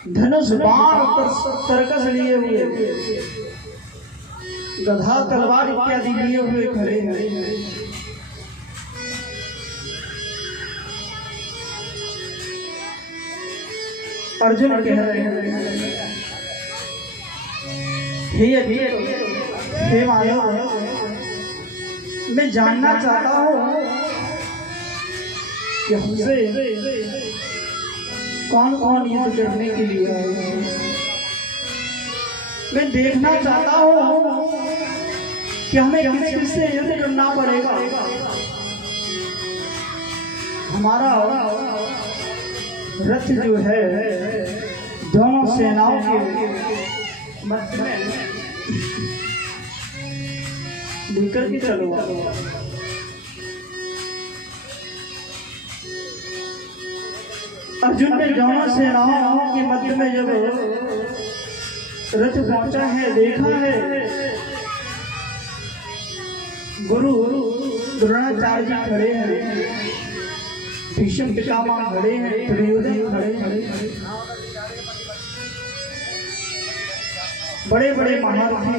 धनुष बाण तरकस लिए हुए, गधा तलवार इत्यादि लिए हुए खड़े हैं। अर्जुन कह रहे हैं, हे माधव, मैं जानना चाहता हूँ कि हमसे कौन कौन युद्ध करने के लिए आए हैं। मैं देखना चाहता हूँ कि हमें किससे युद्ध करना पड़ेगा। हमारा रथ जो है दोनों सेनाओं के मध्य में लेकर के चलो। अर्जुन ने दोनों सेनाओं के मध्य में जब रथ पहुंचा है, देखा है गुरु द्रोणाचार्य जी खड़े हैं, भीष्म पितामह खड़े हैं, दुर्योधन खड़े हैं, बड़े बड़े महारथी।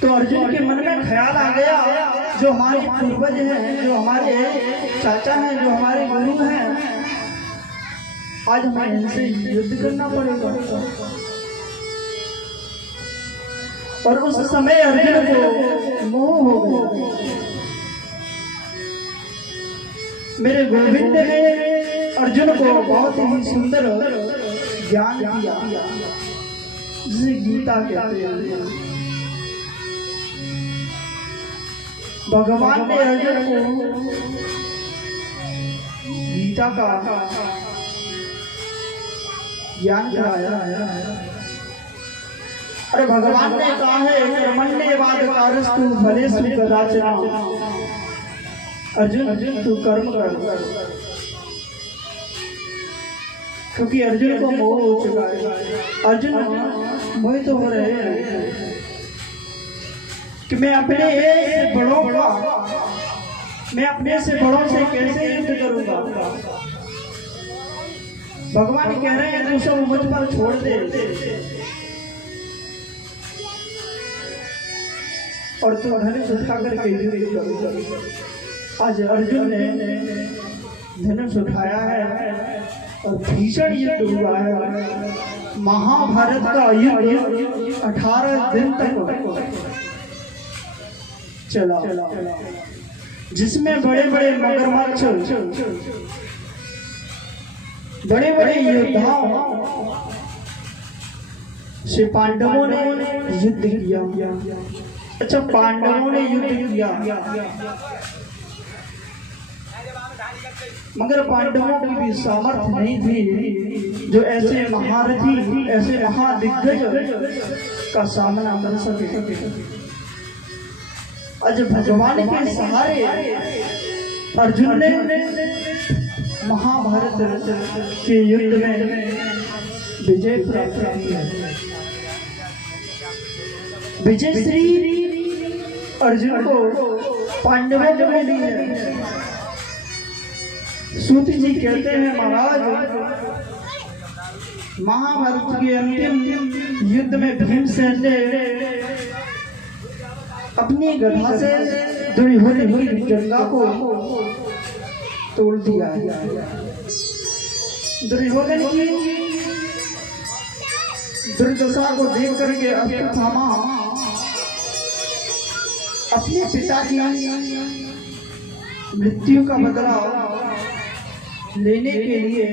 तो अर्जुन के मन में ख्याल आ गया, जो हमारे पूर्वज हैं, जो हमारे चाचा हैं, जो हमारे गुरु हैं, आज हमें इनसे युद्ध करना पड़ेगा। और उस समय अर्जुन को मोह हो गया। मेरे गोविंद ने अर्जुन को बहुत ही सुंदर ज्ञान दिया, जिसे गीता कहते हैं। भगवान ने अर्जुन को गीता का ज्ञान कराया। अरे भगवान ने कहा है, कर्मण्येवाधिकारस्तु फलेषु कदाचन। अर्जुन तू कर्म कर, क्योंकि अर्जुन को मोह हो चुका है। अर्जुन मोहित तो हो रहे हैं कि मैं अपने से बड़ों से कैसे युद्ध करूंगा। भगवान कह रहे हैं, तू सब मुझ पर छोड़ दे और तू धनुष उठा करके युद्ध कर। आज अर्जुन ने धनुष उठाया है और भीषण युद्ध हुआ है। महाभारत का युद्ध 18 दिन तक चला, जिसमें बड़े बड़े मगरमच्छ, बड़े बड़े योद्धाओं से पांडवों ने युद्ध किया। अच्छा, पांडवों ने युद्ध किया, मगर पांडवों की भी सामर्थ्य नहीं थी जो ऐसे महारथी, ऐसे महादिग्गज का सामना कर सके। आज भगवान के सहारे अर्जुन ने महाभारत के युद्ध में विजय प्राप्त की है। विजय श्री अर्जुन को पांडवों को मिली है। सूत जी कहते हैं, महाराज महाभारत के अंतिम युद्ध में भीमसेन ने अपनी गदा से दुर्योधन हुई गंगा को तोड़ दिया। दुर्योधन की दुर्दशा को देख करके अश्वत्थामा अपने पिता की मृत्यु का बदला लेने के लिए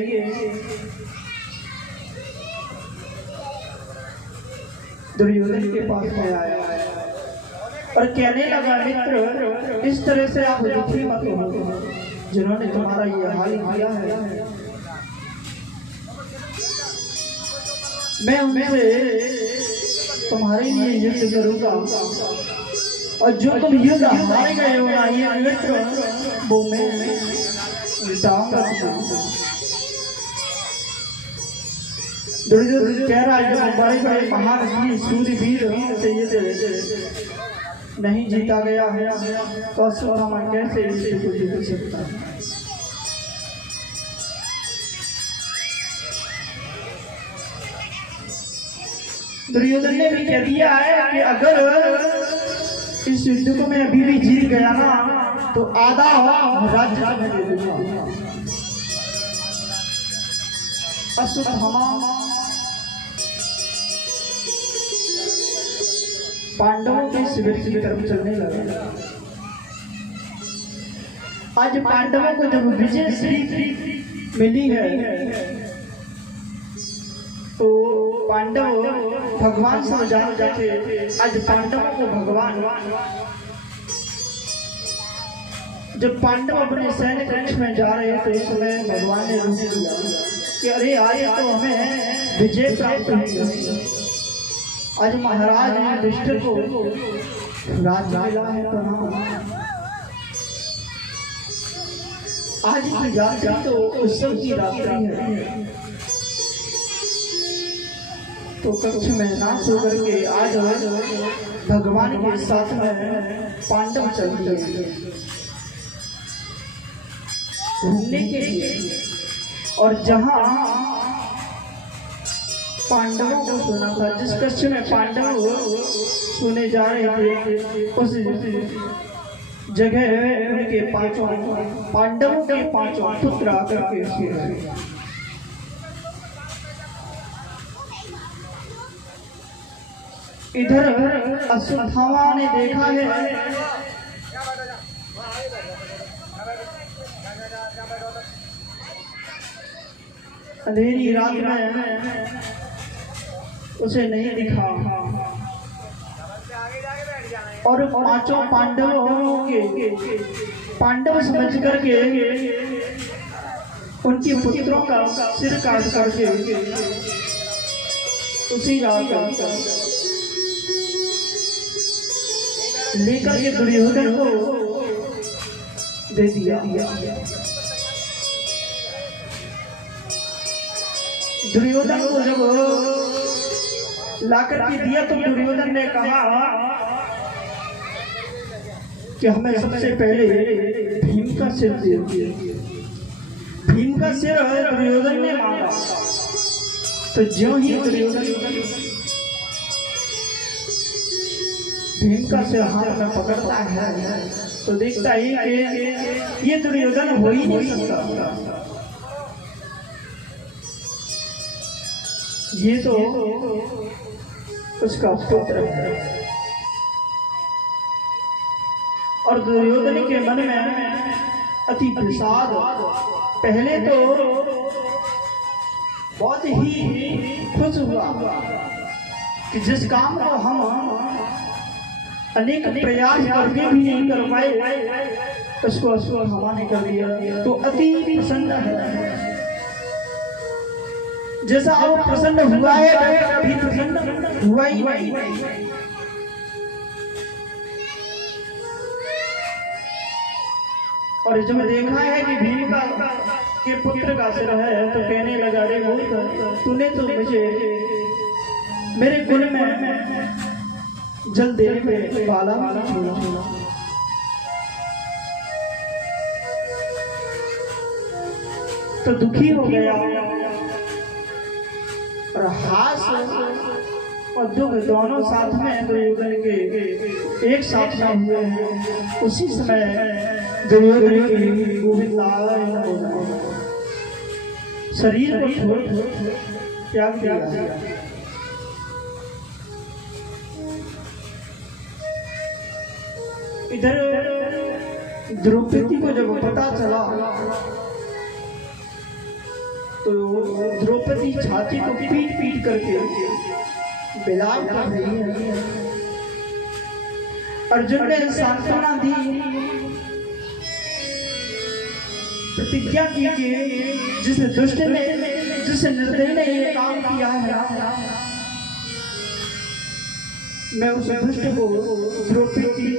दुर्योधन के पास में आया और कहने लगा, मित्र, इस तरह से आप दुखी मत हो, जिन्होंने तुम्हारा ये हाल किया है। मैं उनसे तुम्हारे लिए युद्ध करूंगा और जो तुम युद्ध हार गए हो ना, ये मित्र, वो मैं मिटाऊंगा। दुर्योधन कह रहा है, बड़े बड़े महारथी सूर्यवीर चाहिए थे, नहीं जीता गया है तो अश्वत्थामा कैसे युद्ध को जीत सकता है। दुर्योधन ने भी कह दिया है कि अगर इस युद्ध को मैं अभी भी जीत गया ना तो आधा राज्य में दे दूंगा। अश्वत्थामा पांडवों के शिविर की तरफ चलने लगा। आज पांडवों को जब विजय श्री मिली है तो पांडव भगवान से जान जाते। आज पांडवों को भगवान, जब पांडव अपने सैन्य कक्ष में जा रहे थे उस समय भगवान ने रोक दिया कि अरे आज तो हमें विजय प्राप्त हुई। आज महाराज युधिष्ठिर को राज मिला है तो आज की रात्रि तो उत्सव की रात्रि है। तो कक्ष में नाश होकर के आज भगवान के साथ में पांडव चल दिए घूमने के लिए। और जहां पांडवों को सुना था, जिस कक्ष में पांडव सुने जा रहे थे उस जगह उनके पांडवों के पांचों पुत्र आकर के सुने। इधर अश्वत्थामा ने देखा है अंधेरी रात में उसे नहीं दिखा और पांचों पांडवों के पांडव समझ करके उनके पुत्रों का सिर काट करके उसी रात लेकर के दुर्योधन को दे दिया। दुर्योधन को जब लाकर के दिया तो दुर्योधन ने कहा कि हमें सबसे पहले भीम का सिर दे। भीम का सिर दुर्योधन ने मांगा तो ज्यों ही दुर्योधन भीम का सिर हाथ में पकड़ता है तो देखता है कि ये दुर्योधन हो ही नहीं सकता, ये तो उसका पुत्र है। और दुर्योधन के मन में अति विषाद, पहले तो बहुत ही खुश हुआ कि जिस काम को हम अनेक प्रयास करके भी नहीं कर पाए उसको अश्वत्थामा ने कर दिया तो अति प्रसन्न है। जैसा अब प्रसन्न हुआ है अभी प्रसन्न हुआ ही नहीं। और जब देखा है कि भीम का के पुत्र का सिर है तो कहने लगा रे बहुत तूने तो मुझे मेरे कुल में जल देने पे वाला छोड़ा। तो दुखी हो गया और हास और दुख दोनों साथ में दुर्योधन के एक साथ में हुए हैं। उसी समय दुर्योधन की गोविंद शरीर को छोड़ त्याग दिया। इधर द्रौपदी को जब पता चला तो द्रौपदी छाती को पीट पीट करके बिलाप कर रही है। अर्जुन ने सांत्वना दी, प्रतिज्ञा की कि जिस दुष्ट ने जिस निर्दयी ने ये काम किया है मैं उस दुष्ट को द्रौपदी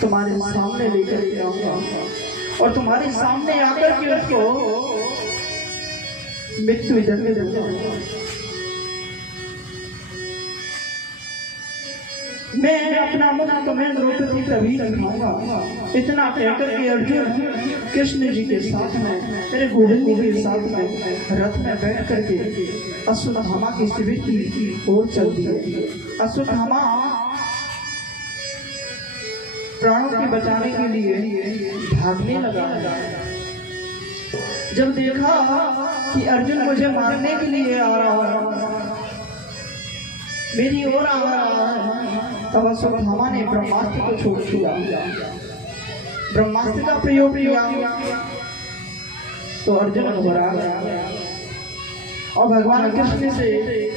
तुम्हारे सामने लेकर आऊंगा और तुम्हारे सामने आकर के उसको मृत्यु दूंगा। मैं अपना मुख तुम्हें द्रौपदी तभी दिखाऊंगा। इतना कहकर के अर्जुन कृष्ण जी के साथ में, मेरे गोविंद जी के साथ में रथ में बैठ करके अश्वत्थामा के शिविर की ओर चल दिए। अश्वत्थामा प्राणों के बचाने के लिए भागने लगा। जब देखा कि अर्जुन मुझे मारने के लिए आ रहा है, मेरी ओर आ रहा है, तब अश्वत्थामा ने ब्रह्मास्त्र को छोड़ दिया। ब्रह्मास्त्र का प्रयोग किया तो अर्जुन घबरा गया और भगवान कृष्ण से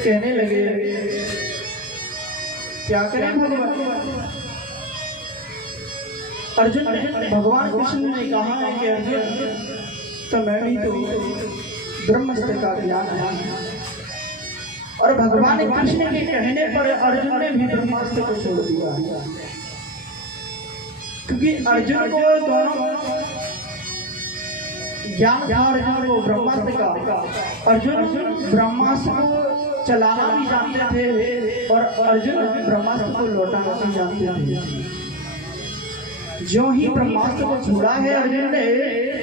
कहने लगे, क्या करें भगवान? अर्जुन भगवान कृष्ण ने कहा है कि अर्जुन तुम्हें तो ब्रह्मास्त्र का ज्ञान है। और भगवान कृष्ण के कहने पर अर्जुन ने भी ब्रह्मास्त्र को छोड़ दिया, क्योंकि अर्जुन को दोनों ज्ञान था। अर्जुन को ब्रह्मास्त्र का, अर्जुन ब्रह्मास्त्र को चलाना भी जानते थे और अर्जुन ब्रह्मास्त्र को लौटाना भी जानते थे। जो ही ब्रह्मास्त्र को छोड़ा है अर्जुन ने,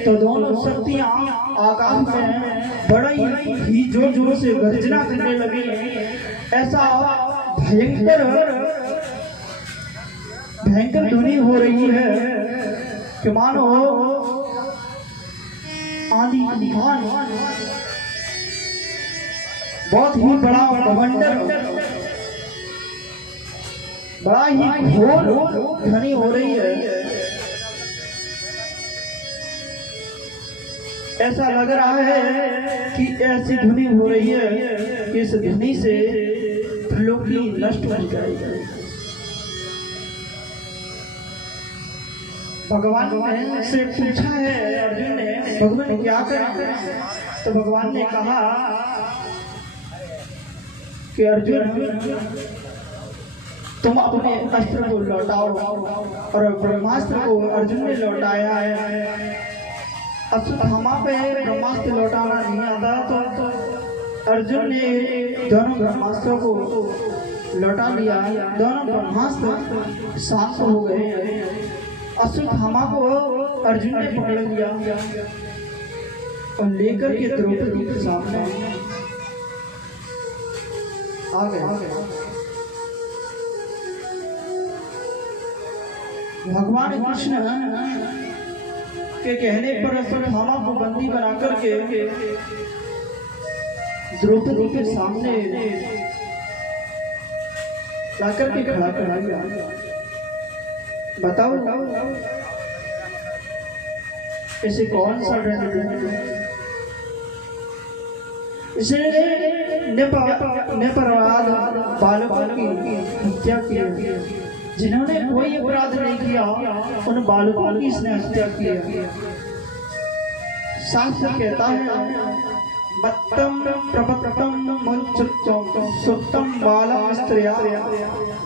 तो दोनों शक्तियां आकाश में बड़े ही जोर जोर से गर्जना करने लगी। ऐसा भयंकर भयंकर ध्वनि हो रही है कि मानो आंधी तूफान, बहुत ही बड़ा बवंडर, बड़ा ही घोर ध्वनि हो रही है। ऐसा लग रहा है कि ऐसी ध्वनि हो रही है कि इस ध्वनि से त्रिलोकी नष्ट हो जाएगी। भगवान से पूछा है अर्जुन ने, भगवान क्या करें? तो भगवान ने कहा कि अर्जुन तुम अपने अस्त्र को लौटाओ। और ब्रह्मास्त्र को अर्जुन ने लौटाया है। अश्वत्थामा पे ब्रह्मास्त्र लौटाना नहीं आता, तो अर्जुन ने दोनों ब्रह्मास्त्रों को लौटा लिया। दोनों ब्रह्मास्त्र शांत हो गए। अश्वत्थामा को अर्जुन ने पकड़ लिया और लेकर के द्रौपदी के सामने आ गए। भगवान कृष्ण के कहने पर अश्वत्थामा को बंदी बना करके द्रौपदी के सामने लाकर के खड़ा करा दिया। बताओ इसे कौन सा दंड दें? इसे निरपराध बालकों की हत्या की, जिन्होंने कोई अपराध नहीं किया उन बालकों की इसने हत्या की है। शास्त्र कहता है मत्तम प्रपत्तम मुञ्चत्यं सुप्तं बालं स्त्रिया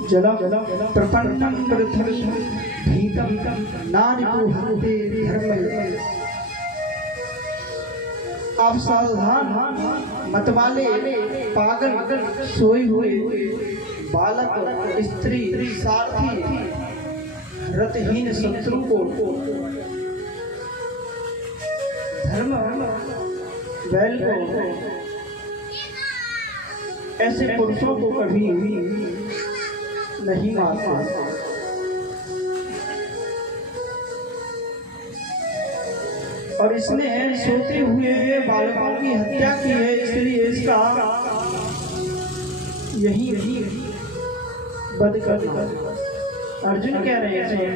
जलं प्रपन्नं पृथ्वी भीतं नानिपुहन्ते धर्मे। आप सावधान मत वाले पागल सोए हुए बालक स्त्री साथी रतहीन शत्रु को धर्म बैल को ऐसे पुरुषों को कभी नहीं मारता। और इसने सोते हुए बालकों की हत्या की है, इसलिए इसका यही वध करना। अर्जुन कह रहे हैं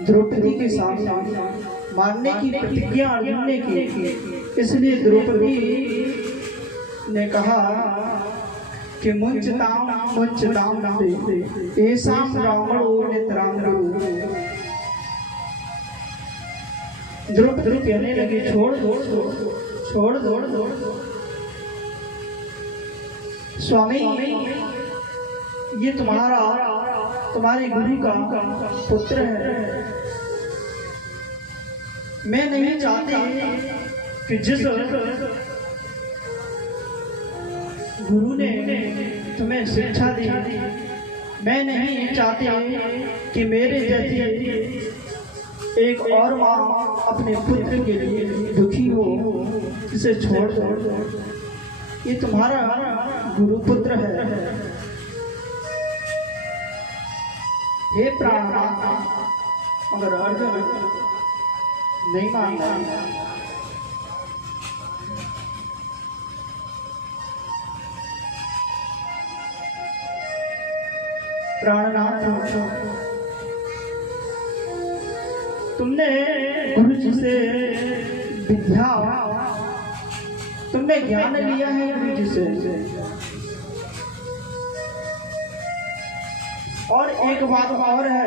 द्रौपदी के सामने मारने की प्रतिज्ञा अर्जुन ने की, इसलिए द्रौपदी ने कहा कि मुंचताम ऐसाम रावणो नेत्रांगो। द्रौपदी कहने लगी छोड़ दो स्वामी, ये तुम्हारे गुरु का पुत्र है। मैं नहीं चाहती कि जिस गुरु ने तुम्हें शिक्षा दी मैं नहीं चाहती कि मेरे जैसी एक और माँ अपने पुत्र के लिए दुखी हो, इसे छोड़ दो। ये तुम्हारा गुरुपुत्र है। हे प्राणनाथ, मगर अर्जुन नहीं मानता। प्राणनाथ, तुमने गुरु जी से विद्या, तुमने ज्ञान लिया है गुरु जी से, और एक बात और है,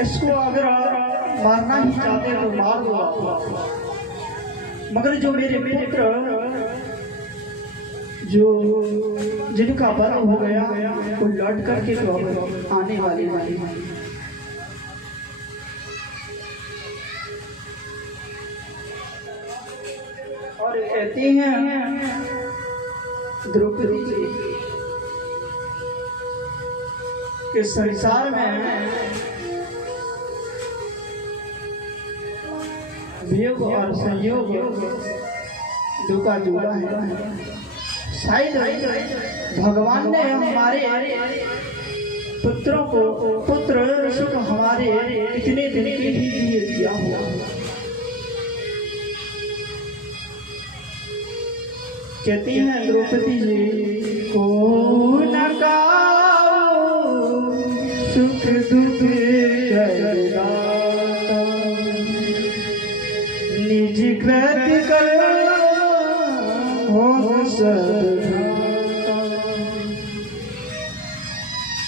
इसको अगर मारना ही चाहते तो मार दो, मगर जो मेरे पुत्र जो जिनका बल हो गया वो लौट करके तो आने वाली और कहती हैं द्रौपदी जी कि संसार में वियोग और संयोग दो का जुड़ा है। शायद भगवान ने हमारे पुत्रों को पुत्र सुख हमारे इतने दिन के लिए दिया हुआ। कहती हैं द्रौपदी जी को सुख दुख निज कृत कर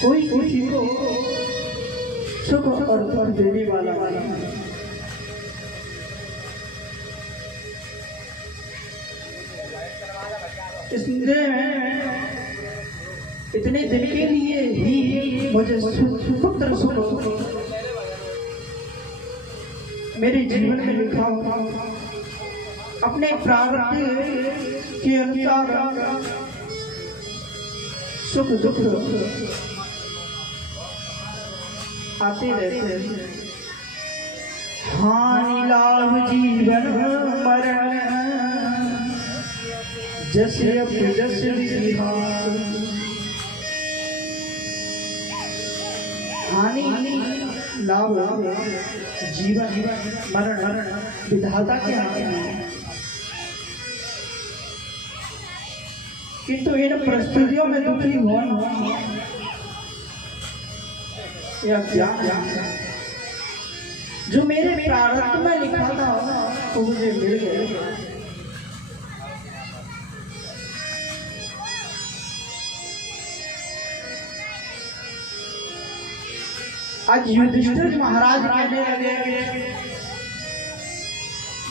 कोई किसी को सुख और दुख देने वाला इसलिए इतने दिन के लिए ही मुझे पुत्र सुख मेरे जीवन में लिखा अपने प्रारब्ध के अनुसार सुख दुख आते रहते हैं। हानि लाभ जीवन मरण जस जस हानि लाभ जीवन मरण विधाता के हाथ में, किंतु इन परिस्थितियों में दुखी होना या क्या जो मेरे प्रारब्ध में लिखा था वो मुझे मिल गया। आज युधिष्ठिर महाराज कहने लगे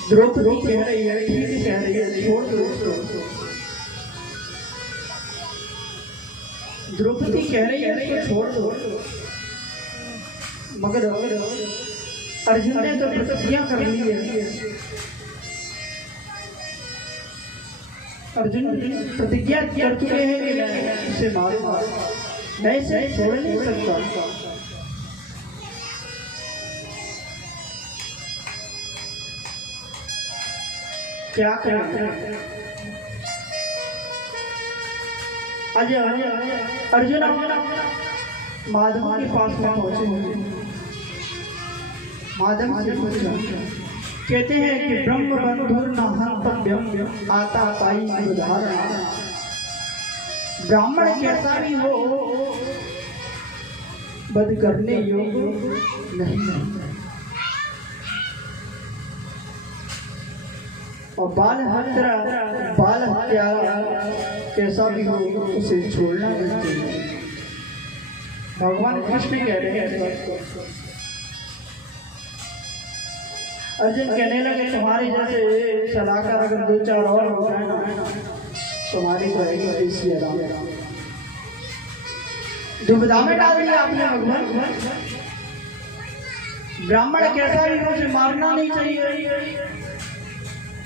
द्रौपदी कह रही है, ठीक कह रही है, छोड़ दो। द्रौपदी कह रही है इसको छोड़ दो, मगर अर्जुन ने तो प्रतिज्ञा कर ली है। अर्जुन प्रतिज्ञा कर चुके हैं कि मैं इसे मारूंगा, मैं इसे छोड़ नहीं सकता। क्या करें? आज अर्जुन माधव के पास में पहुंचे, माधव से पूछा, कहते हैं कि ब्रह्म बंधुर न हंतव्यम आता ताई उदाहरण। ब्राह्मण कैसा भी हो वध करने योग्य नहीं, और बाल हत्या कैसा भी हो उसे छोड़ना नहीं चाहिए। भगवान कृष्ण कह रहे हैं। अर्जुन कहने लगे तुम्हारे जैसे सलाहकार अगर दो चार और हो जाए ना तुम्हारी तो रहेगी आराम। दुविधा में डाल दिया आपने भगवान। ब्राह्मण कैसा भी हो उसे मारना नहीं चाहिए,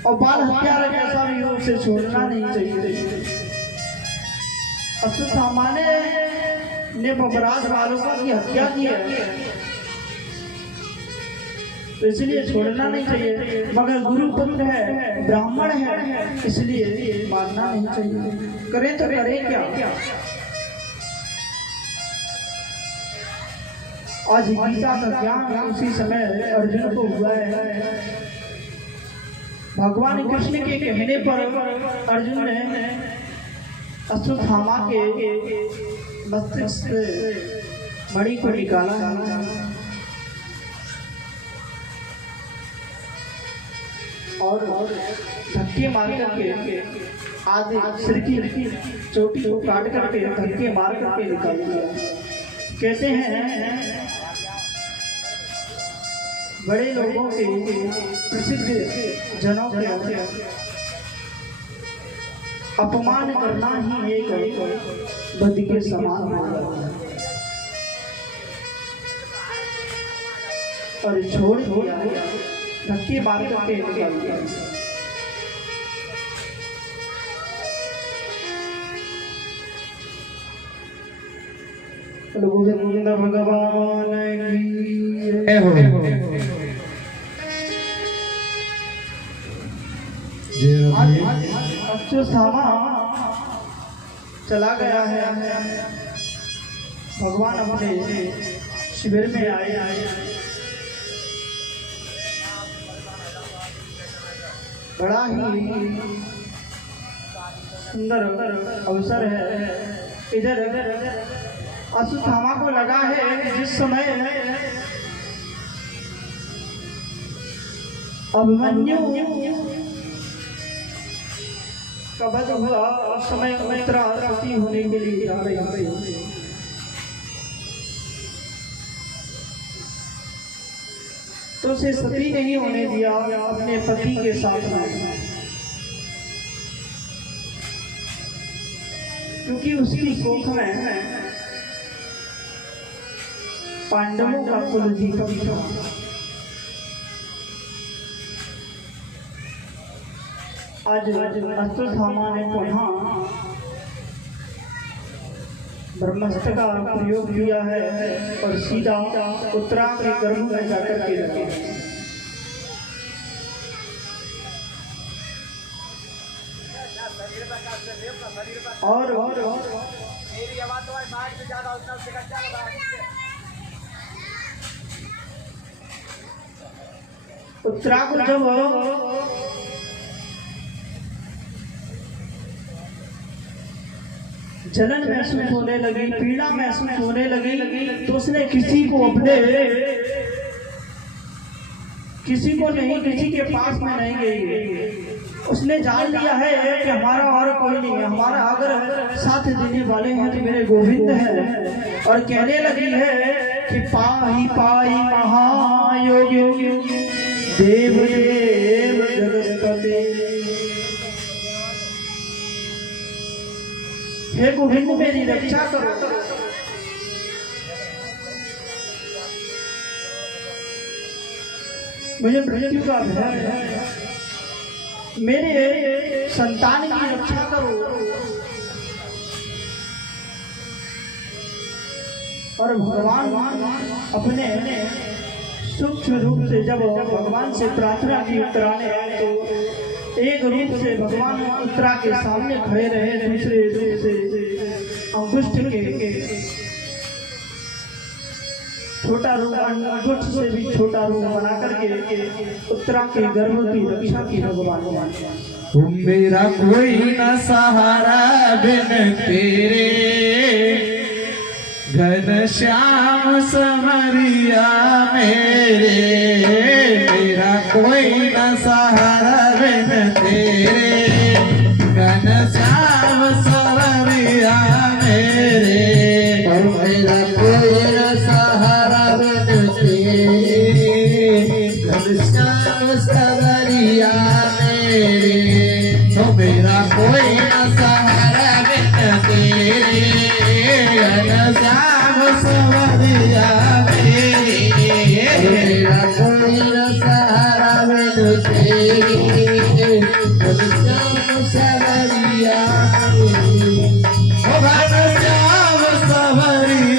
और बाल हत्यारा कैसा भी हो उसे छोड़ना नहीं चाहिए। अश्व सामान्य ने बबराज बालकों की हत्या की है, तो इसलिए छोड़ना नहीं चाहिए। मगर गुरुपुत्र है, ब्राह्मण है, इसलिए मारना नहीं चाहिए। करें तो करें क्या। आज गीता का ज्ञान उसी समय अर्जुन को हुआ है। भगवान कृष्ण के कहने पर अर्जुन ने अश्वत्थामा के मस्तिष्क से मणि को निकाला और धक्के मार करके आधे सिर की चोटी को काट करके धक्के मार करके निकाल दिया। कहते हैं बड़े लोगों के प्रसिद्ध जनों के अपमान करना ही एक बदि के समान हो जाता है। और छोड़ दिया, धक्के मार करके निकाल दिया। गोविंद भगवान की अश्वत्थामा चला गया है। भगवान अपने शिविर में आए। बड़ा ही सुंदर अवसर है। इधर अश्वत्थामा को लगा है जिस समय अभिमन्यु का वध हुआ, उस समय मित्रा सती होने के लिए जा रही है। तो उसे सती नहीं होने दिया अपने पति के साथ में, क्योंकि उसकी कोख में पांडवों का कुल दीपक था। आज अश्वत्थामा ने पुनः ब्रह्मास्त्र का प्रयोग किया है और सीधा उत्तरा के गर्भ में जाकर के लगे। और उत्तरा को जब जलन महसूस होने लगी, पीड़ा महसूस होने लगी, तो उसने किसी को नहीं, किसी के पास में नहीं गई। उसने जान लिया है कि हमारा और कोई नहीं है, हमारा अगर साथ देने वाले हैं तो मेरे गोविंद हैं। और कहने लगी है कि पाही पाई महायोग देव देव जगतपते, हे गोविंद मेरी रक्षा करो। मुझे मृत्यु का भय है, मेरे संतान की रक्षा करो। और भगवान अपने सूक्ष्म रूप से जब भगवान से प्रार्थना की उत्तरा ने, तो एक रूप से भगवान उत्तरा के सामने खड़े रहे, दूसरे रूप से अंगुष्ठ के छोटा रूप, अंगुष्ठ से भी छोटा रूप बना करके उत्तरा के गर्भ की रक्षा की भगवान। मेरा कोई न सहारा बिन तेरे, घनश्याम समरिया मेरे। मेरा कोई न सहारा बिन तेरे, घनश्याम समरिया मेरे। और मेरा कोई न सहारा बिन तेरे, घनश्याम समरिया मेरे। तो मेरा कोई न सहारा बिन तेरे, घनश्याम समरिया मेरे। मेरा कोई न सहारा बिन तेरे, घनश्याम समरिया मेरे। घनश्याम समरिया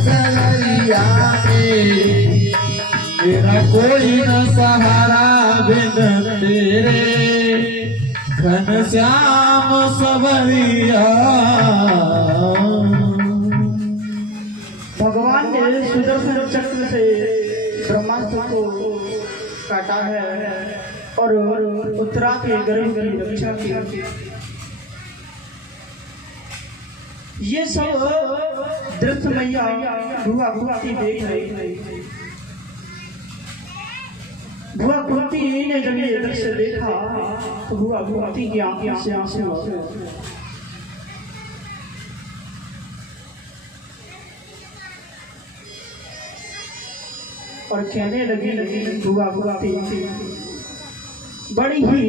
सवरिया मेरी, मेरा कोई न सहारा बिन तेरे, घनश्याम सवरिया। भगवान ने सुदर्शन चक्र से ब्रह्मास्त्र को काटा है और उत्तरा के गर्भ की रक्षा की। ये सब दृष्ट मैया भुआ कुंती देख रही। भुआ कुंती ने जब ये दृश्य देखा तो भुआ कुंती की आंखों से आंसू आ गए। और कहने लगी भुआ कुंती, बड़ी ही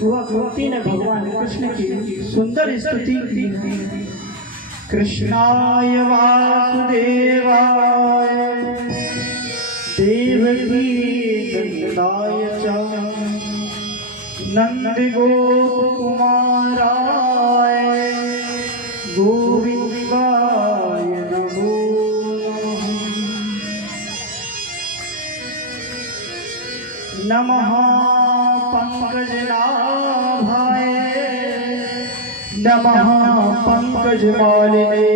भुआ कुंती ने भगवान कृष्ण की सुंदर स्तुति की। कृष्णाय वासुदेवाय देवकी नंदनाय च नंद गोप कुमाराय गोविंदाय नमो नमः। पंकजनाभाय नमः पंकजमालिने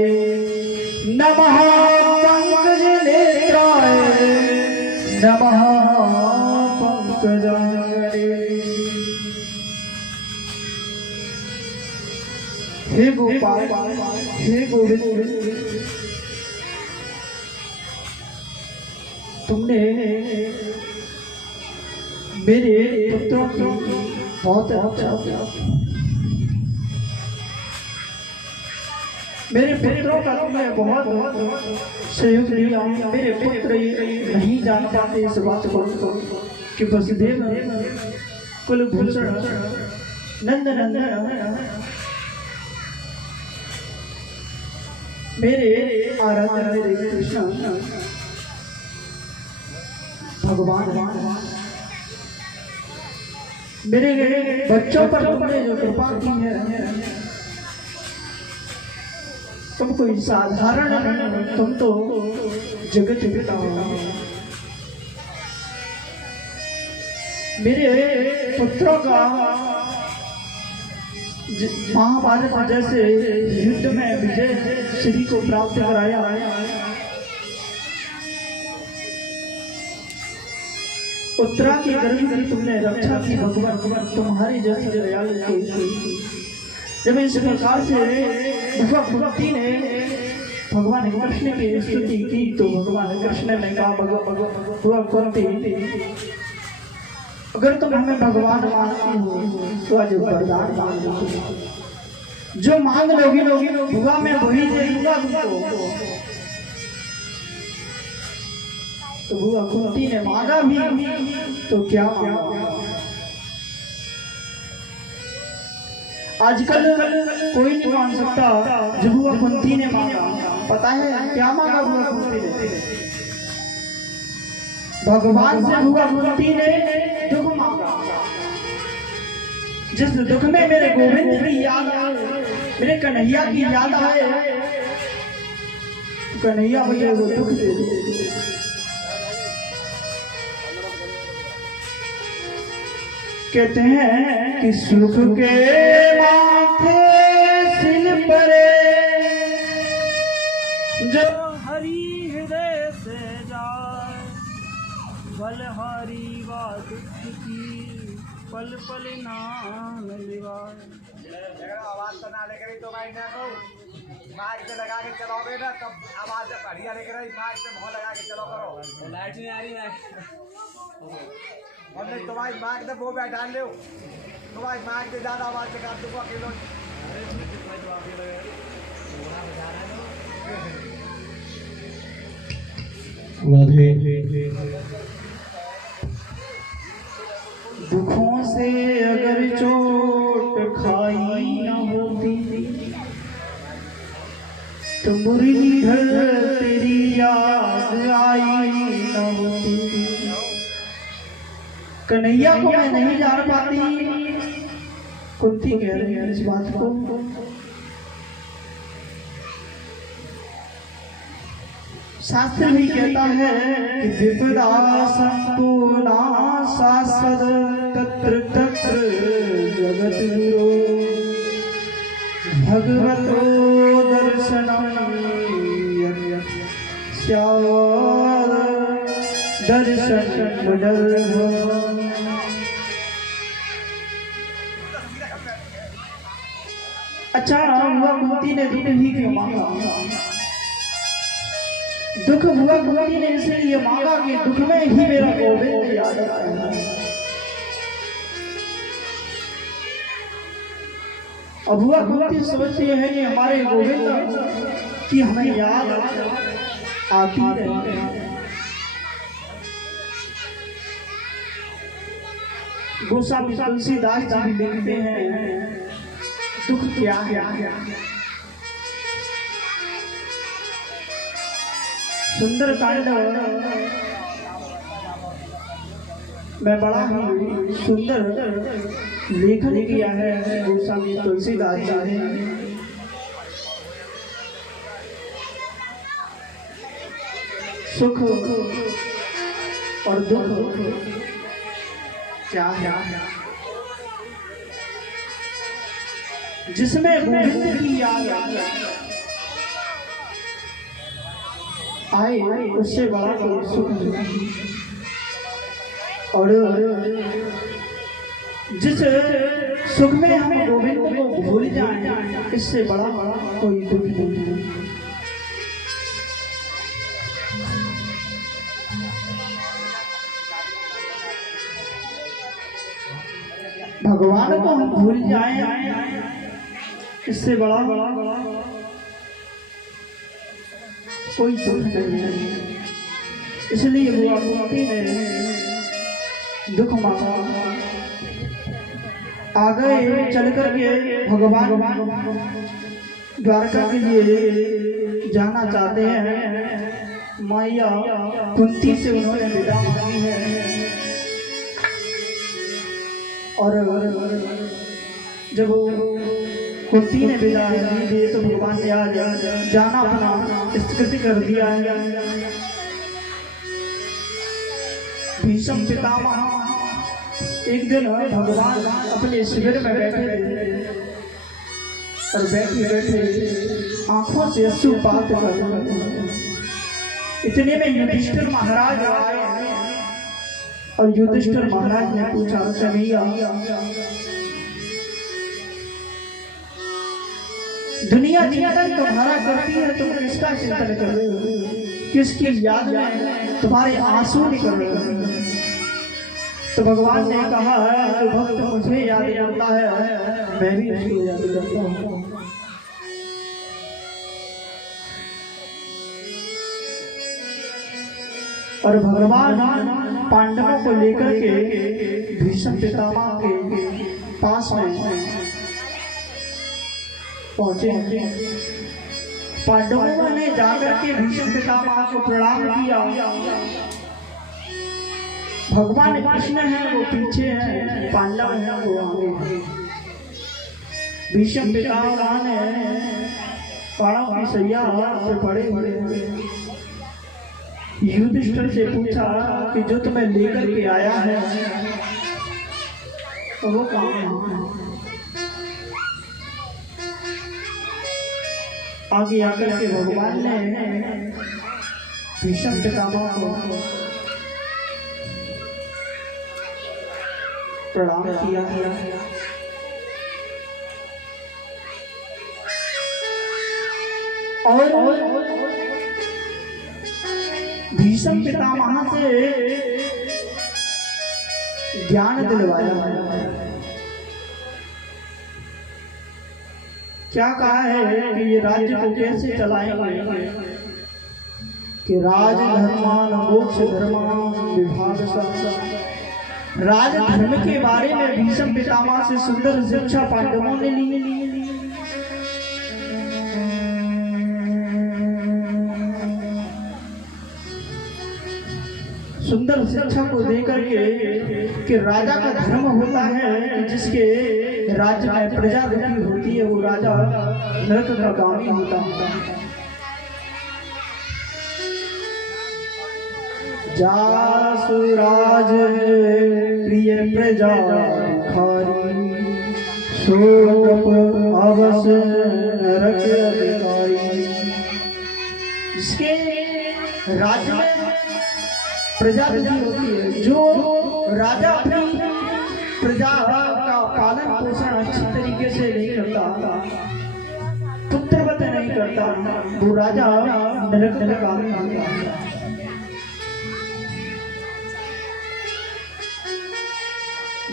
नमः पंकजनेत्राय नमः पंकजांगने। हे गोपाल, हे गोविंद, तुमने मेरे पुत्रों की बहुत अच्छा किया। मेरे पुत्रों का तुमने बहुत सहयोग दिया। मेरे पुत्र नहीं जान पाते इस बात को कि वसुदेव कुलभूषण नंद नंदन मेरे आराध्य मेरे कृष्ण भगवान मेरे बच्चों पर तुमने जो कृपा की है, तुम कोई साधारण नहीं, तुम तो जगत पिता हो। मेरे पुत्रों का महाभारत जैसे युद्ध में विजय श्री को प्राप्त कराया। उत्तरा की गर्भ की तुमने रक्षा की भगवान, तुम्हारी जैसी दयालु की। जब इस प्रकार से भुआ कुंती ने भगवान कृष्ण की स्तुति की तो भगवान कृष्ण ने कहा, भुआ कुंती, अगर तुम हमें भगवान मानती हो तो आज वरदान मांग लो। जो मांग लोगी भुआ में वही दे दूंगा तुमको। तो भुआ कुंती ने मांगा भी तो क्या मांगा। आजकल कोई नहीं मान सकता जो भुआ कुंती ने मांगा। पता है क्या मांगा भुआ कुंती ने? भगवान से भुआ कुंती ने दुख मांगा। जिस दुख में मेरे गोविंद की याद आए, मेरे कन्हैया की याद आए, कन्हैया भैया वो दुख दे दे। कहते हैं कि सुख के माथे सिल परे जो हरि हृदय से जाए, बलहारी बात की पल पल नाम लिवाए। आवाज तो ना लेकर तो भाई ना को माइक पे लगा के चलाओगे ना तब आवाज बढ़िया लेकर माइक पे बहुत लगा के चलो करो। लाइट नहीं आ रही है और नहीं तो भाई माइक पे वो बैठा ले तो भाई माइक पे ज्यादा आवाज से काट दूंगा अकेले। दुखों से अगर चोट खाई न होती तो मुरलीधर तेरी याद आई न होती। कन्हैया को मैं नहीं जान पाती, कुंती कह रही है इस बात को। शास्त्र भी कहता है कि विपदा संपूर्णा शाश्वत तत्र तत्र जगत गुरो भगवतो दर्शनम स्यात् दर्शन दुर्लभम्। अच्छा हुआ कुंती ने दुख ही क्यों मांगा? दुख हुआ कुंती ने इसलिए मांगा कि दुख में ही मेरा गोविंद याद आया। अब हुआ कुंती सोचती है कि हमारे गोविंद की हमें याद आती है। गोस्वामी तुलसीदास जी लिखते हैं दुख क्या है। सुंदर कांड में बड़ा ही सुंदर लेखन किया है गोस्वामी तुलसीदास जी ने। सुख और दुख क्या है, जिसमें गोविंद की याद आए उससे बड़ा कोई सुख नहीं। और जिस सुख में हम गोविंद को भूल जाएं इससे बड़ा कोई दुख नहीं। भगवान को हम भूल जाएं इससे बड़ा कोई दुख नहीं है। इसलिए बुआ कुंती ने दुख मांगा। आगे चल करके भगवान द्वारका के लिए जाना चाहते हैं। मैया कुंती से उन्होंने विदा मांगी है। और जब कुंती ने विदा दी तो भगवान ने आज जाना अपना स्वीकृति कर दिया है। भीष्म पितामह एक दिन भगवान अपने शिविर में बैठे थे और बैठे बैठे आंखों से अश्रुपात कर इतने में युधिष्ठिर महाराज आए और युधिष्ठिर महाराज ने पूछा कन्हैया दुनिया चिंतन तुम्हारा करती है, तुम किसका चिंतन कर रहे हो? किसकी याद में तुम्हारे आंसू निकल रहे हो? तो भगवान ने कहा जो भक्त मुझे याद करता है मैं भी उसको याद करता हूँ। और भगवान पांडवों को लेकर के भीष्म पितामह के पास में पहुंचे। पांडवों ने जाकर के भीष्म पितामह को प्रणाम किया। भगवान कृष्ण है वो पीछे है, पांडव है वो आगे। भीष्म पितामह ने पहाड़ों की सैया पे पड़े हुए युधिष्ठिर से पूछा कि जो तुम्हें लेकर के आया है वो कहाँ है? आगे आकर के भगवान ने भीष्म पितामह को प्रणाम किया। और भीष्म पितामह से ज्ञान दिलवाया। क्या कहा है कि ये राज्य को कैसे चलाएंगे कि राज धर्मान मोक्ष धर्मान विभाग राज धर्म के बारे में भीष्म पितामह से सुंदर शिक्षा पांडवों ने ली। सुंदर शिक्षा को देकर के कि राजा का धर्म होता है कि जिसके राज्य में प्रजा दुखी होती है वो राजा नरक का गामी होता है। जासुराज प्रिय प्रजा खारी शोक अवस नरक अधिकारी। जिसके राज्य में प्रजा होती है, जो राजा अपनी प्रजा का पालन पोषण अच्छी तरीके से नहीं करता, पुत्रवत नहीं करता, वो राजा नरक आदमी होता है।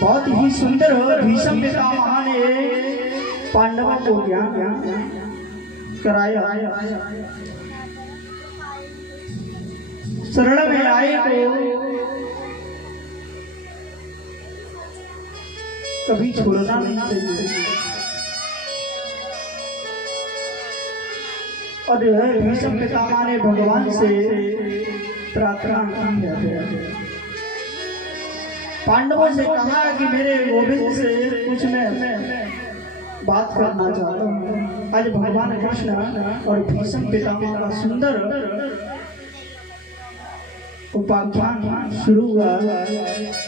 बहुत ही सुंदर भीष्म पितामह ने पांडवों को ज्ञान कराया। शरण में आए तो कभी छोड़ना नहीं चाहिए। और भीष्म पितामह ने भगवान से प्रार्थना की है, पांडवों से कहा कि मेरे गोविंद से कुछ मैं बात करना चाहता हूँ। आज भगवान कृष्ण और भीष्म पितामह का सुंदर उपाख्यान शुरू हुआ।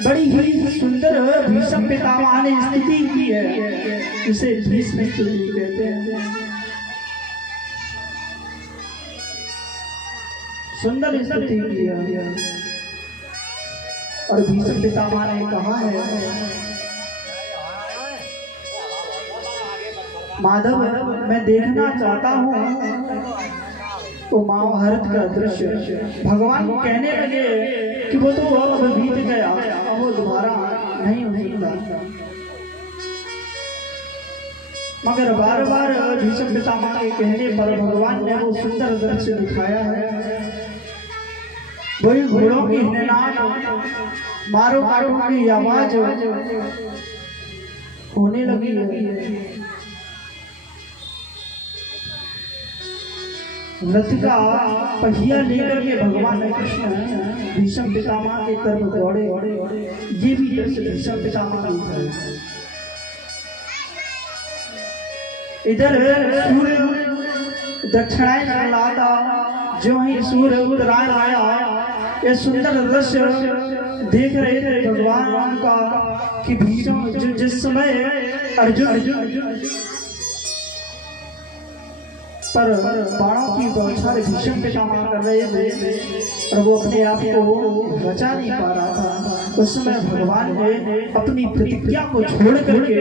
बड़ी ही सुंदर भीष्म पितामह ने स्तुति की है, इसे भीष्म स्तुति कहते हैं। सुंदर स्तुति की है। और भीष्म पितामह ने कहा है, माधव मैं देखना चाहता हूँ तो महाभारत का दृश्य। भगवान को कहने लगे कि वो तो अब बीत गया, अब वो दोबारा नहीं होगा। मगर बार बार भीष्म पितामह के कहने पर भगवान ने वो सुंदर दृश्य दिखाया है। वही घोड़ों की हिननाट, मारो काटो की आवाज होने लगी है। रथ का पहिया लेकर के भगवान कृष्ण भीष्म पितामह के तरफ दौड़े। ये भी दृश्य भीष्म पितामह का है। इधर सूर्य दक्षिणायन चल रहा था, जो ही सूर्य उत्तरायण आया, ये सुंदर दृश्य देख रहे थे भगवान का कि भीष्म जिस समय अर्जुन पर बाणों की बौछार भीष्म पितामह कर रहे थे और वो अपने आप को बचा नहीं पा रहा था। उस समय भगवान ने अपनी प्रतिज्ञा को छोड़ करके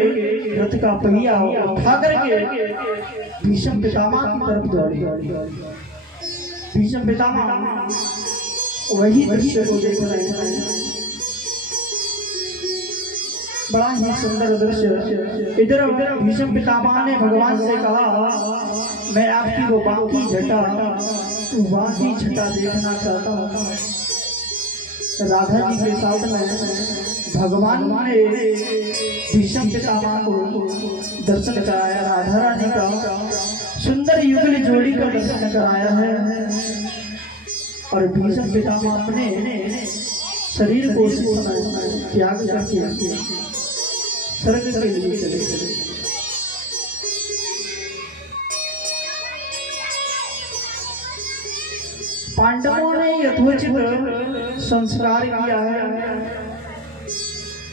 रथ का पहिया उठा करके भीष्म पितामह की तरफ दौड़े। भीष्म पितामह वही दृश्य को देख रहे हैं। बड़ा ही सुंदर दृश्य। इधर उधर भीष्म पितामह ने भगवान से कहा, मैं आपकी वो बाकी छटा देखना चाहता हूँ। राधा जी के साथ में भगवान ने भीष्म पितामह को दर्शन कराया। राधा रानी का सुंदर युगल जोड़ी का दर्शन कराया है। और भीष्म पितामह अपने शरीर को त्याग करके स्वर्ग के लिए चले गए। पांडवों ने यथोचित संस्कार किया है।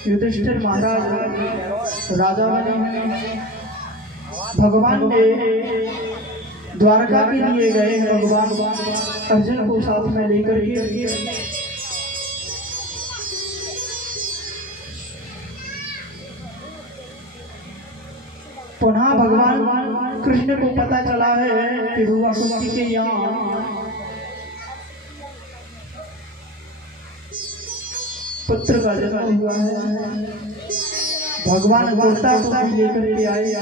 युधिष्ठिर महाराज राजा बने। भगवान ने द्वारका के लिए गए हैं। भगवान अर्जुन को साथ में लेकर के पुनः भगवान कृष्ण को पता चला है कि बुआ कुंती के यहाँ पुत्र का जन्म हुआ है। भगवान गोता को लेकर के आए।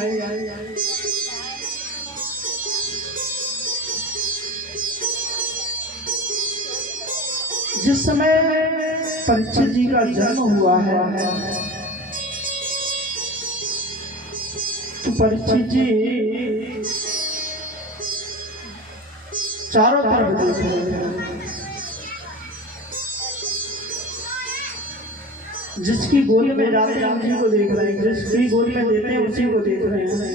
जिस समय परीक्षित जी का जन्म हुआ है तो परीक्षित जी चारों तरफ देख रहे हैं। जिसकी गोद में जाते हैं उसी को देख रहे हैं, जिसकी गोद में देते हैं उसी को देख रहे हैं।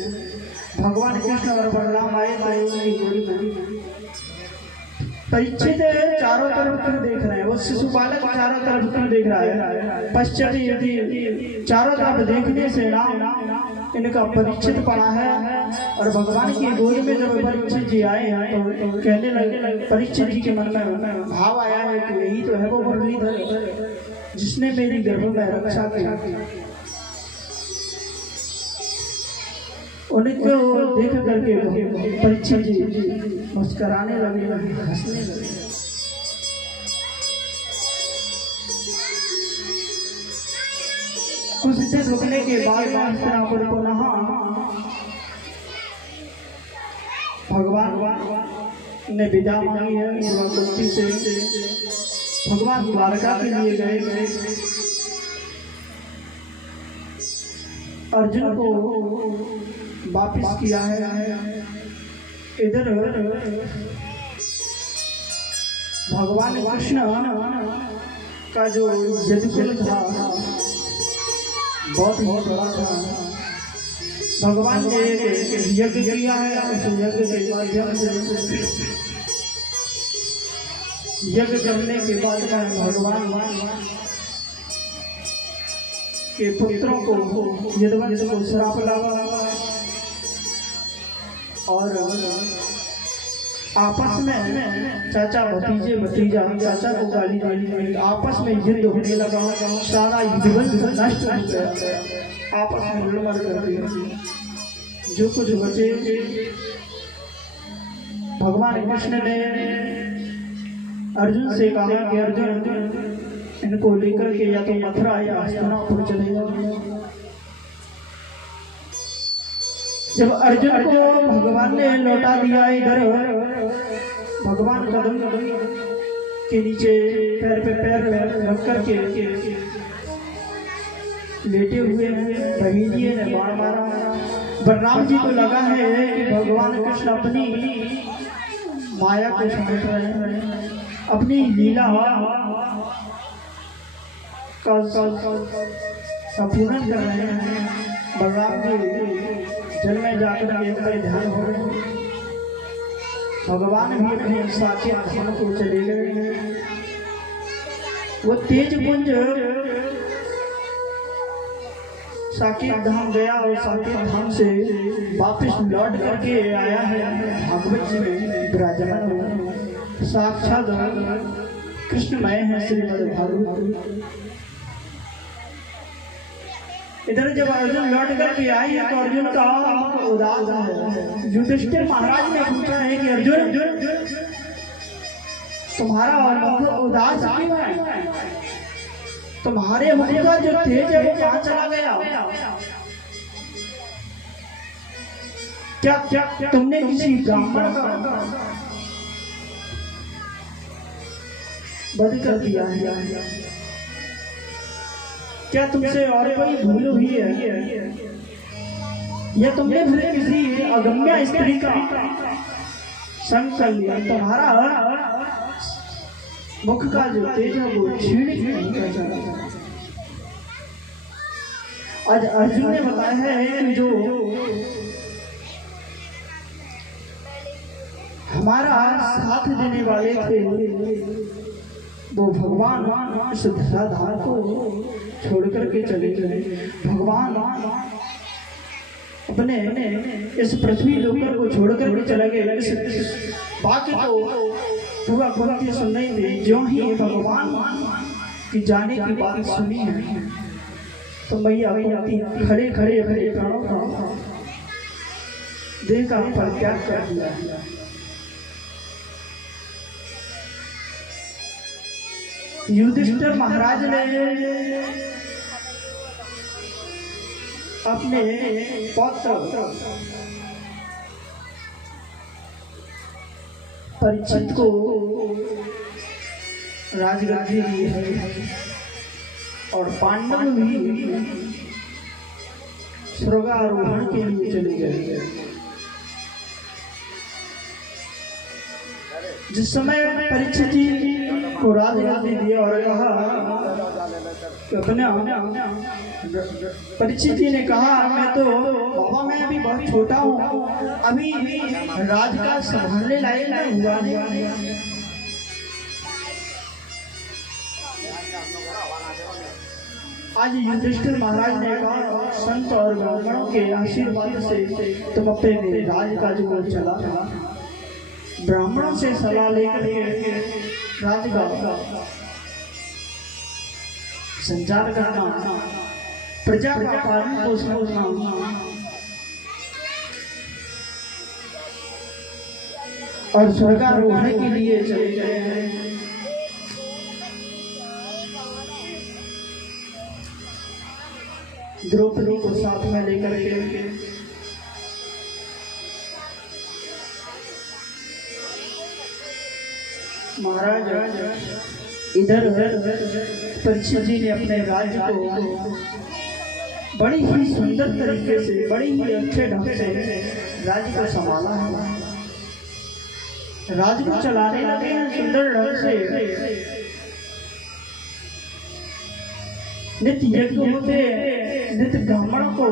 भगवान कृष्ण और बलराम आए थे उनकी गोद में। परीक्षित चारों तरफ क्यों देख रहे हैं? वो शिशु बालक चारों तरफ क्यों देख रहा है? पश्चात यदि चारों तरफ देखने से ना इनका परीक्षित पड़ा है और भगवान की गोद में जब परीक्षित जी आए हैं तो कहने लगे, परीक्षित जी के मन में भाव आया है कि यही तो है वो मुरलीधर जिसने मेरी गर्भ में रक्षा की। उनको देख करके परीक्षित जी मुस्कुराने लगे, हंसने लगे। कुछ दिन रुकने के बाद हस्तिनापुर पुनः भगवान ने विदा मांगी है कुंती से। भगवान द्वारका के लिए गए। अर्जुन को वापिस किया है। इधर भगवान कृष्ण का जो यज्ञ था बहुत ही बड़ा था। भगवान ने यज्ञ किया है। उस यज्ञ के माध्यम से यज्ञ करने के बाद भगवान के पुत्रों को यदुवंश को श्राप लगा और आपस में चाचा भतीजे भतीजा चाचा को गाली देनी, आपस में युद्ध होने लगा। सारा यदुवंश नष्ट हो गया, आपस में लड़मड़ कर दिया। जो कुछ बचे भगवान कृष्ण ने अर्जुन से कहा कि अर्जुन इनको लेकर के या तो मथुरा या हस्तिनापुर चले जाओ। जब अर्जुन को भगवान ने लौटा दिया, इधर भगवान कदम के नीचे पैर पे पैर रख करके लेटे हुए हैं। बहीजिए ने बाण मारा। बलराम जी को लगा है कि भगवान कृष्ण अपनी माया को समेट रहे हैं, अपनी लीला का संपूर्ण कर रहे हैं। बलराम जी जल में जाकर के ध्यान हो रहे हैं। भगवान भी अपने साकेत धाम को चले गए। वो तेज पुंज साकेत धाम गया और साकेत धाम से वापस लौट करके आया है। भागवत जी में विराजमान साक्षात कृष्णमय है श्रीमद् भागवत। इधर जब अर्जुन लौट करके आई तो अर्जुन का उदास है। युधिष्ठिर महाराज ने पूछा है कि अर्जुन तुम्हारा मुख उदास क्यों है? तुम्हारे मुख का जो तेज है वो कहाँ चला गया? क्या तुमने किसी ब्राह्मण का वध कर दिया है? क्या तुमसे और कोई भूल हुई है या तुमने फिर किसी अगम्य स्त्री का संग कर लिया? तुम्हारा मुख का जो तेज है वो क्षीण नहीं कर सकता। आज अर्जुन ने बताया है कि जो हमारा साथ देने वाले थे वो भगवान इस धराधार को छोड़ करके चले गए। भगवान अपने इस पृथ्वी लोकर को छोड़ करके चले गए। बाकी तो पूरा कुंती सुन नहीं थी। जो ही भगवान की जाने की बात सुनी है तो मैया कुंती खड़े खड़े अपने प्राणों का देह का परित्याग कर दिया। युधिष्ठिर महाराज ने अपने पौत्र परीक्षित को राजगद्दी दी है और पांडव भी स्वर्गारोहण के लिए चले गए। जिस समय परीक्षित जी को राजगद्दी दिया और कहा अपने परीक्षित जी ने कहा मैं तो बाबा मैं अभी बहुत छोटा हूँ, अभी राज का संभालने लायक नहीं हुआ। आज युधिष्ठिर महाराज ने कहा संत और ब्राह्मणों के आशीर्वाद से तुम अपने राज काज को चला, ब्राह्मणों से सलाह लेकर के राज का संचार करना, प्रजा का पालन पोषण करना और स्वर्गारोहण के लिए चले गए हैं। द्रौपदी को साथ में लेकर के महाराज इधर परीक्षित जी ने अपने राज्य को बड़ी ही सुंदर तरीके से, बड़ी ही अच्छे ढंग से राज्य को संभाला है। राज्य को चलाने लगे हैं सुंदर ढंग से। नित्य यज्ञ होते, नित्य ब्राह्मण को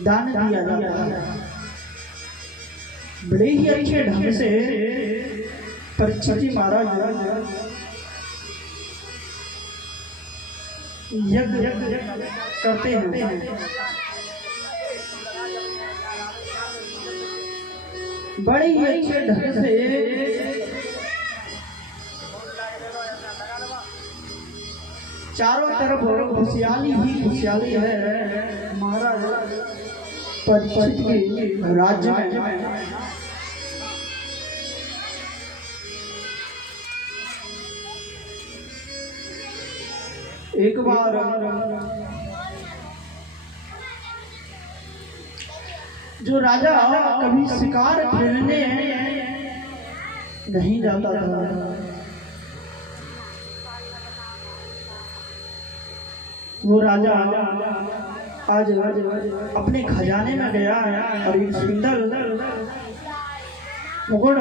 दान दिया जाता है। बड़े ही अच्छे ढंग से परीक्षित जी महाराज यज्ञ करते हैं। बड़े ही अच्छे ढंग से चारों तरफ खुशहाली ही खुशहाली है महाराज परीक्षित के राज्य में। एक बार जो राजा कभी शिकार खेलने नहीं जाता था, वो राजा आज अपने खजाने में गया और एक सुंदर मुकुट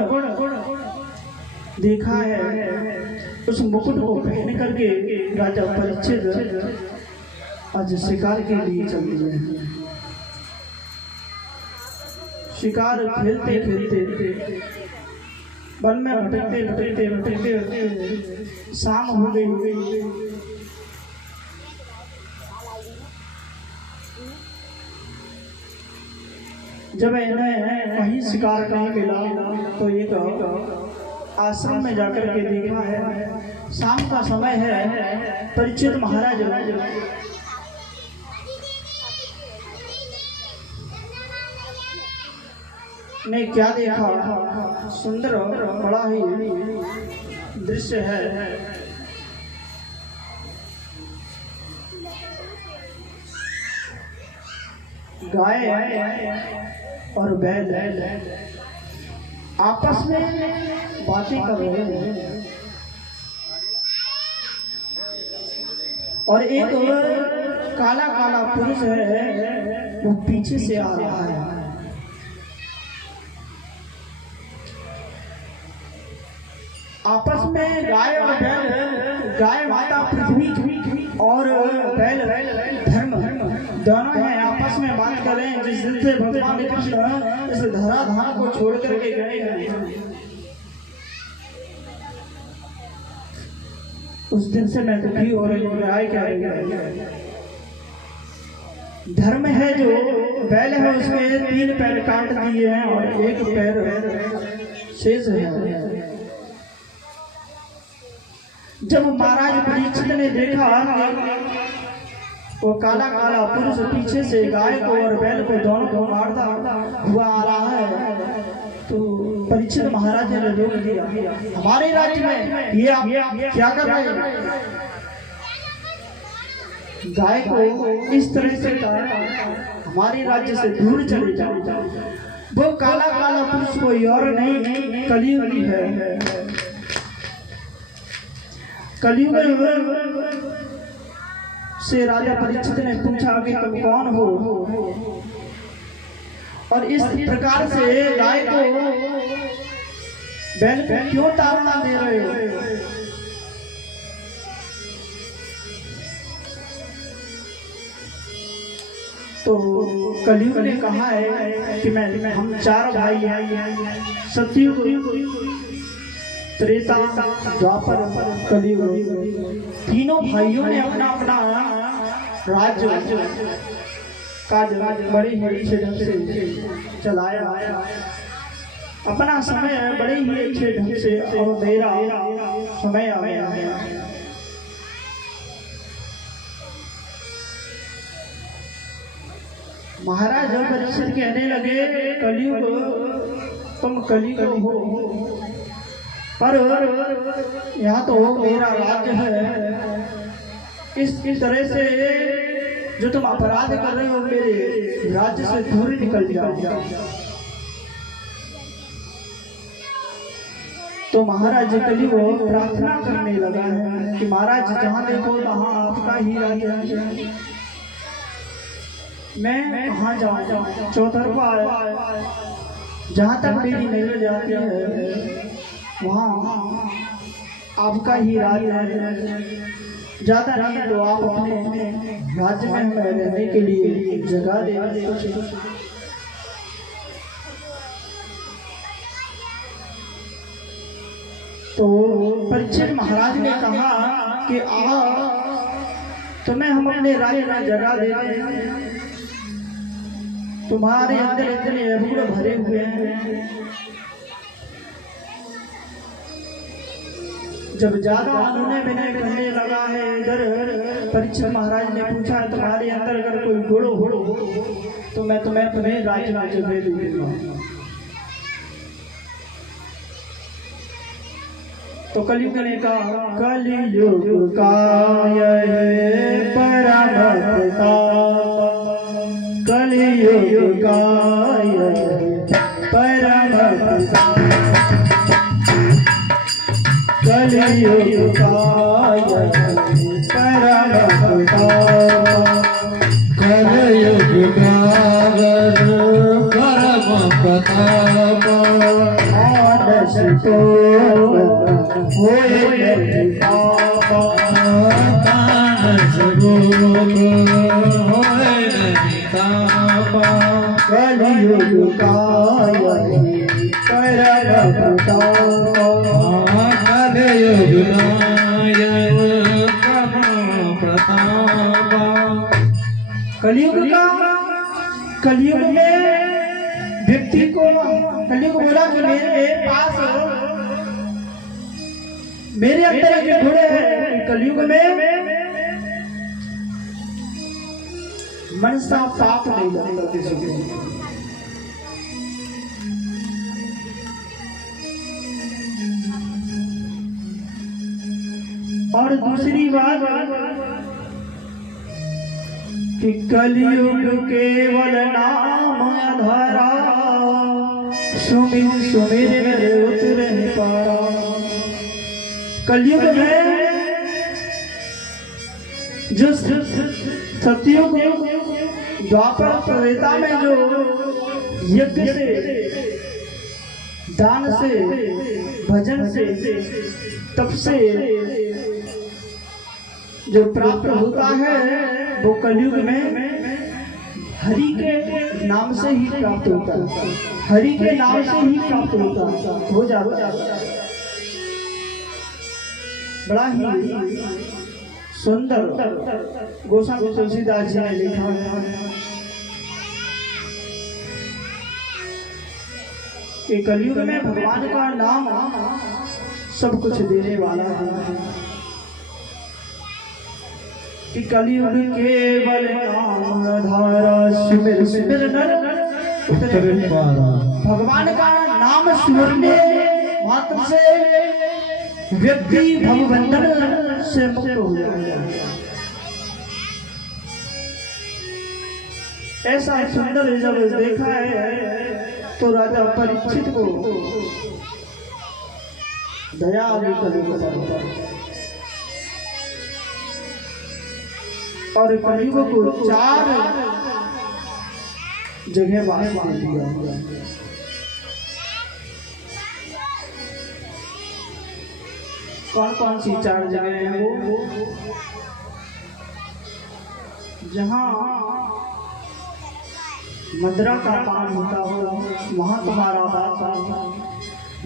देखा है। उस मुकुट को पहन करके राजा परीक्षित आज शिकार के लिए चल दिए। शिकार खेलते खेलते वन में भटकते भटकते भटकते शाम हो गई। जब इन्हें कहीं शिकार नहीं मिला तो एक आश्रम में जाकर के देखा है, शाम का समय है। परीक्षित महाराज ने क्या देखा, सुंदर बड़ा ही दृश्य है। गाय और बैल आपस में बातें कर रहे हैं और एक काला काला पुरुष है वो पीछे से आ रहा है। आपस में गाय और बैल, गाय माता पृथ्वी और बैल धर्म दोनों हैं, आपस में बात कर रहे हैं। जिस दिन से भगवान कृष्ण इस धराधाम को छोड़ करके गए हैं, उस दिन से मैं दुखी हो रही हूँ। गाय क्या धर्म है, जो बैल है उसके 3 पैर काट दिए हैं और 1 पैर शेष है। जब महाराज परीक्षित ने देखा वो काला काला पुरुष पीछे से गाय को और बैल को दोनों को मारता हुआ आ रहा है, तो परीक्षित महाराज ने रोक दिया। हमारे राज्य में ये आप क्या कर रहे हैं? गाय को इस तरह से हमारे राज्य से दूर चले जाओ। वो काला काला पुरुष कोई और नहीं, कलियुगी है। कलियुग से राजा परीक्षित ने पूछा कि तुम कौन हो और इस प्रकार से गाय को बैल को क्यों ताड़ना दे रहे हो? तो कलियुग ने कहा है कि हम 4 भाई हैं। सतयुग त्रेता, द्वापर, कलियुग, तीनों भाइयों ने अपना अपना राज्य काज बड़े ही अच्छे ढंग से चलाया। अपना समय बड़े ही अच्छे ढंग से, और मेरा समय आ गया है। महाराज जब परीक्षित कहने लगे, कलियुग तुम कलियुग हो, पर यहाँ तो मेरा राज्य है। इस तरह से जो तुम अपराध कर रहे हो, मेरे राज्य से दूर निकल जाओ। तो महाराज कलियुग प्रार्थना करने लगा है कि महाराज जहाँ देखो तहाँ आपका ही राज्य है, मैं कहाँ जाऊँ? चौतरफा जहाँ तक मेरी नजर जाती है वहाँ आपका ही राज्य है। ज्यादा नहीं तो आप अपने राज्य में हमें रहने के लिए जगह दे। तो परीक्षित महाराज ने कहा कि तुम्हें हम अपने राज्य में जगह देते हैं, तुम्हारे अंदर इतने अवगुण भरे हुए हैं। जब ज्यादा उन्होंने मैंने कहने लगा है, इधर परीक्षित महाराज ने पूछा तुम्हारे अंदर अगर कोई गुण हो तो मैं तुम्हें राज्य में जगह दूंगा। तो कलियुग ने कहा, कलियुग काय परम प्रताप, कलियुग काय परम प्रताप, कलियुग काय परम प्रताप, कलियुग कायर परम प्रताप, आदर्श तो होए पाप, तानस गोप होए नहीं ताप, कलियुग काय परम प्रताप, कलियुग कायर परम प्रताप। कलियुग में व्यक्ति को, कलियुग बोला कि मेरे पास मेरे अंदर जो गुण है, कलियुग में मनसा पाप नहीं लगता किसी को। और दूसरी बात कि कलियुग केवल नाम धरा, सुमिर सुमिर उतर पारा। कलियुग में जो सतयुग द्वापर त्रेता में जो यज्ञ से, दान से, भजन से, तप से जो प्राप्त होता है, वो कलियुग में हरि के नाम से ही प्राप्त होता है। हरि के नाम से ही प्राप्त होता हो जाता है। बड़ा ही सुंदर गोस्वामी तुलसीदास जी ने लिखा है कि कलियुग में भगवान का नाम सब कुछ देने वाला है। कि कलियुग केवल नाम धारा, सुमिर सुमिर नर उतरे पारा। भगवान का नाम सुनने मात्र से व्यक्ति भवबंधन से मुक्त हो जाएगा। ऐसा सुंदर जब देखा है तो राजा परीक्षित को दया आ गई कलियुग पर, और कलियुग को 4 जगह वास दे दिया। कौन कौन सी 4 जगह हैं वो? जहाँ मदिरा का पान होता हो वहाँ तुम्हारा वास,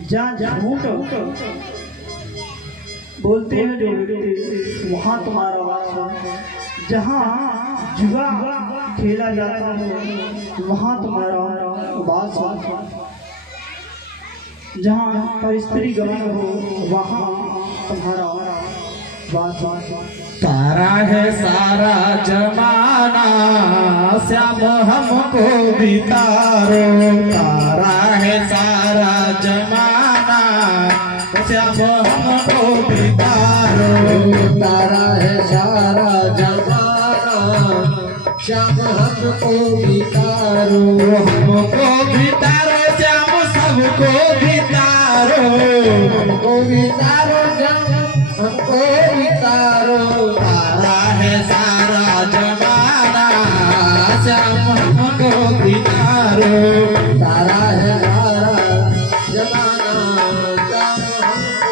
जहाँ झूठ बोलते हैं जो व्यक्ति वहाँ तुम्हारा वास है, जहाँ जुआ खेला जाता है वहाँ तुम्हारा वास है, जहाँ पर स्त्री गमन हो वहाँ तुम्हारा वास है। तारा है सारा जमाना श्याम हमको बितारो, तारा है सारा जमाना श्याम हमको बितारो, तारा है सारा जमाना श्याम हमको बितारो, हमको बितारो श्याम सबको बितारो, हमको बितारो श्याम हमको बितारो। तारा है सारा जमाना श्याम हमको बितारो,